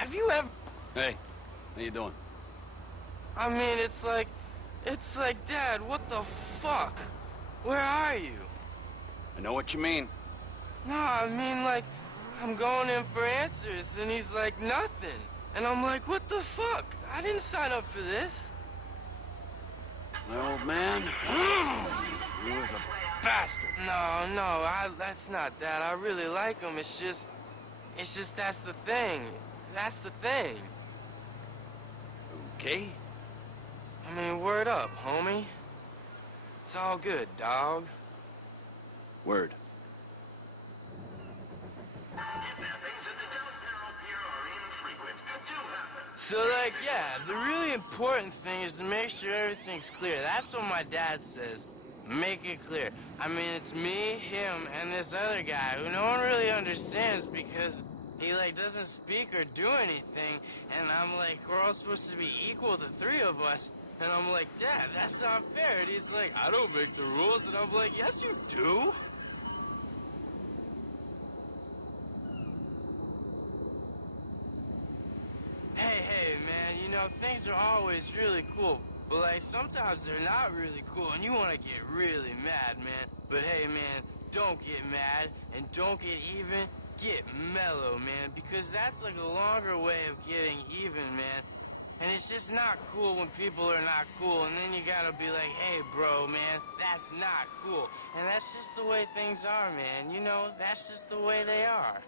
Have you ever... Hey, how you doing? I mean, it's like, Dad, what the fuck? Where are you? I know what you mean. No, I mean, like, I'm going in for answers, and he's like, nothing. And I'm like, what the fuck? I didn't sign up for this. My old man, he was a bastard. No, that's not that. I really like him. It's just that's the thing. That's the thing. Okay? I mean, word up, homie. It's all good, dog. Word. So, like, yeah, the really important thing is to make sure everything's clear. That's what my dad says. Make it clear. I mean, it's me, him, and this other guy who no one really understands because he, like, doesn't speak or do anything. And I'm like, we're all supposed to be equal, the three of us. And I'm like, Dad, that's not fair. And he's like, I don't make the rules. And I'm like, yes, you do. Hey, man, you know, things are always really cool, but, like, sometimes they're not really cool, and you want to get really mad, man. But, hey, man, don't get mad, and don't get even, get mellow, man, because that's, like, a longer way of getting even, man. And it's just not cool when people are not cool, and then you gotta be like, hey, bro, man, that's not cool. And that's just the way things are, man, you know, that's just the way they are.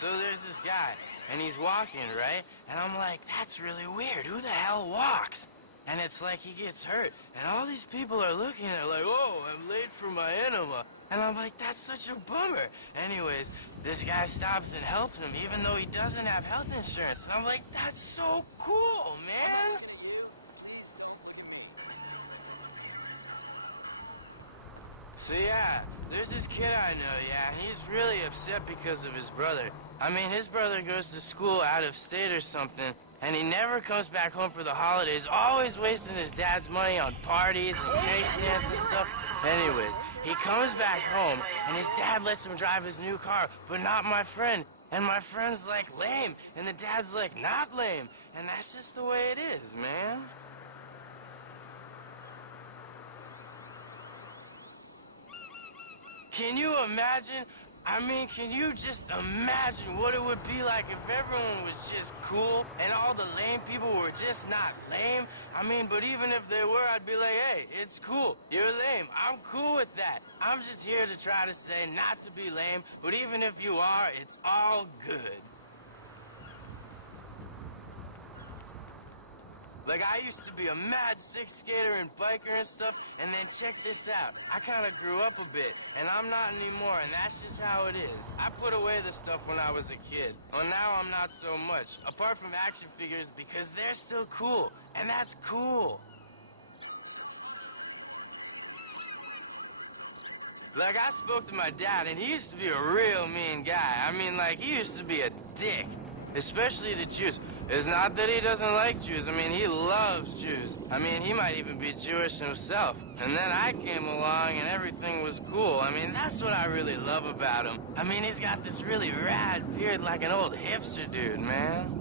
So there's this guy, and he's walking, right? And I'm like, that's really weird. Who the hell walks? And it's like he gets hurt. And all these people are looking at it like, oh, I'm late for my enema. And I'm like, that's such a bummer. Anyways, this guy stops and helps him, even though he doesn't have health insurance. And I'm like, that's so cool, man. So yeah, there's this kid I know, yeah, and he's really upset because of his brother. I mean, his brother goes to school out of state or something, and he never comes back home for the holidays, always wasting his dad's money on parties and cake stands and stuff. Anyways, he comes back home, and his dad lets him drive his new car, but not my friend. And my friend's like, lame, and the dad's like, not lame. And that's just the way it is, man. Can you imagine? I mean, can you just imagine what it would be like if everyone was just cool and all the lame people were just not lame? I mean, but even if they were, I'd be like, hey, it's cool. You're lame. I'm cool with that. I'm just here to try to say not to be lame, but even if you are, it's all good. Like, I used to be a mad six skater and biker and stuff, and then check this out. I kind of grew up a bit, and I'm not anymore, and that's just how it is. I put away the stuff when I was a kid. Well, now I'm not so much, apart from action figures, because they're still cool, and that's cool. Like, I spoke to my dad, and he used to be a real mean guy. I mean, like, he used to be a dick. Especially the Jews. It's not that he doesn't like Jews. I mean, he loves Jews. I mean, he might even be Jewish himself. And then I came along and everything was cool. I mean, that's what I really love about him. I mean, he's got this really rad beard like an old hipster dude, man.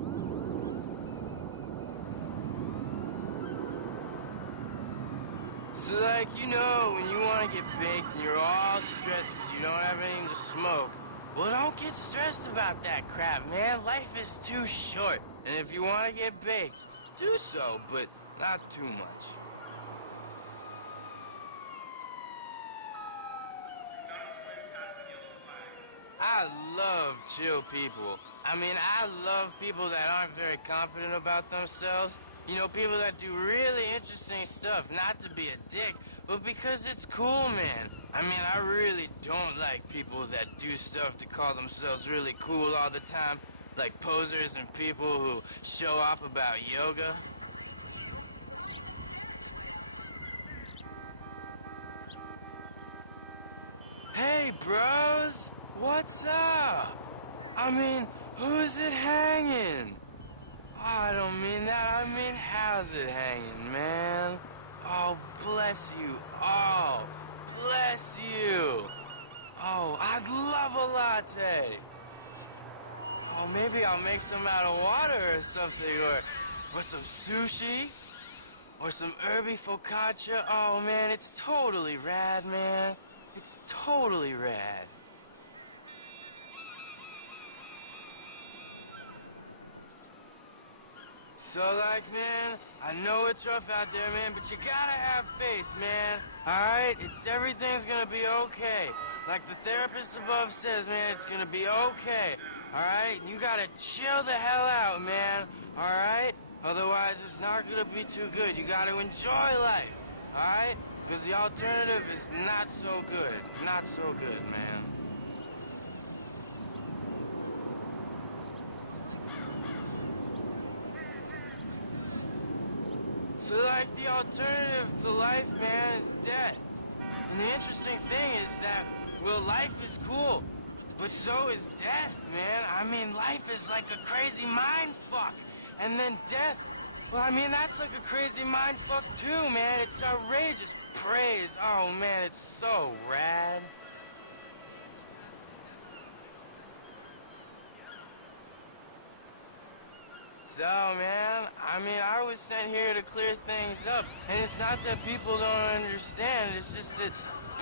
So, like, you know, when you want to get baked and you're all stressed because you don't have anything to smoke, well, don't get stressed about that crap, man. Life is too short. And if you want to get baked, do so, but not too much. I love chill people. I mean, I love people that aren't very confident about themselves. You know, people that do really interesting stuff, not to be a dick, but because it's cool, man. I mean, I really don't like people that do stuff to call themselves really cool all the time, like posers and people who show off about yoga. Hey, bros, what's up? I mean, who's it hanging? Oh, I don't mean that, I mean, how's it hanging, man? Oh, bless you all. maybe I'll make some out of water or something, or some sushi, or some herby focaccia. Oh, man, it's totally rad, man. It's totally rad. So, like, man, I know it's rough out there, man, but you gotta have faith, man. Alright? Everything's gonna be okay. Like the therapist above says, man, it's gonna be okay. Alright? You gotta chill the hell out, man. Alright? Otherwise, it's not gonna be too good. You gotta enjoy life. Alright? Because the alternative is not so good. Not so good, man. So, like, the alternative to life, man, is death. And the interesting thing is that, well, life is cool, but so is death, man. I mean, life is like a crazy mind fuck. And then death, well, I mean, that's like a crazy mind fuck too, man. It's outrageous praise. Oh, man, it's so rad. So, man, I mean, I was sent here to clear things up. And it's not that people don't understand. It's just that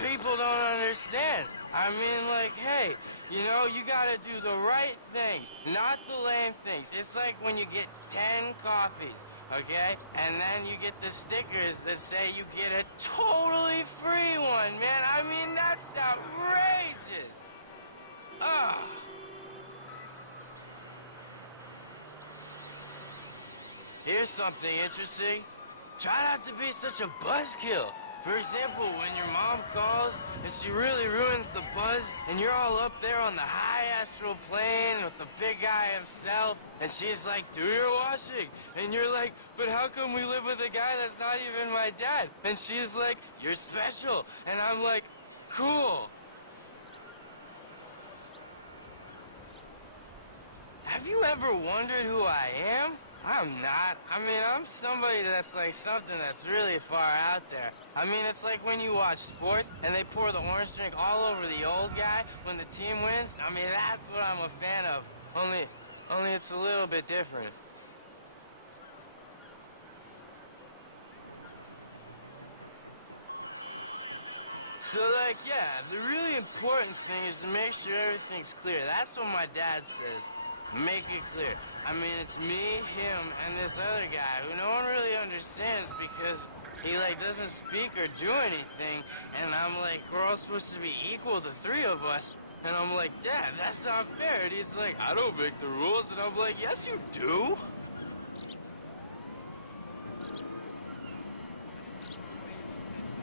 people don't understand. I mean, like, hey, you know, you gotta do the right things, not the lame things. It's like when you get 10 coffees, okay? And then you get the stickers that say you get a totally free one, man. I mean, that's outrageous. Ugh. Here's something interesting. Try not to be such a buzzkill. For example, when your mom calls and she really ruins the buzz and you're all up there on the high astral plane with the big guy himself and she's like, do your washing. And you're like, but how come we live with a guy that's not even my dad? And she's like, you're special. And I'm like, cool. Have you ever wondered who I am? I'm not. I mean, I'm somebody that's like something that's really far out there. I mean, it's like when you watch sports and they pour the orange drink all over the old guy when the team wins. I mean, that's what I'm a fan of. Only it's a little bit different. So, like, yeah, the really important thing is to make sure everything's clear. That's what my dad says. Make it clear. I mean, it's me, him, and this other guy who no one really understands because he, like, doesn't speak or do anything. And I'm like, we're all supposed to be equal, the three of us. And I'm like, Dad, that's not fair. And he's like, I don't make the rules. And I'm like, yes, you do.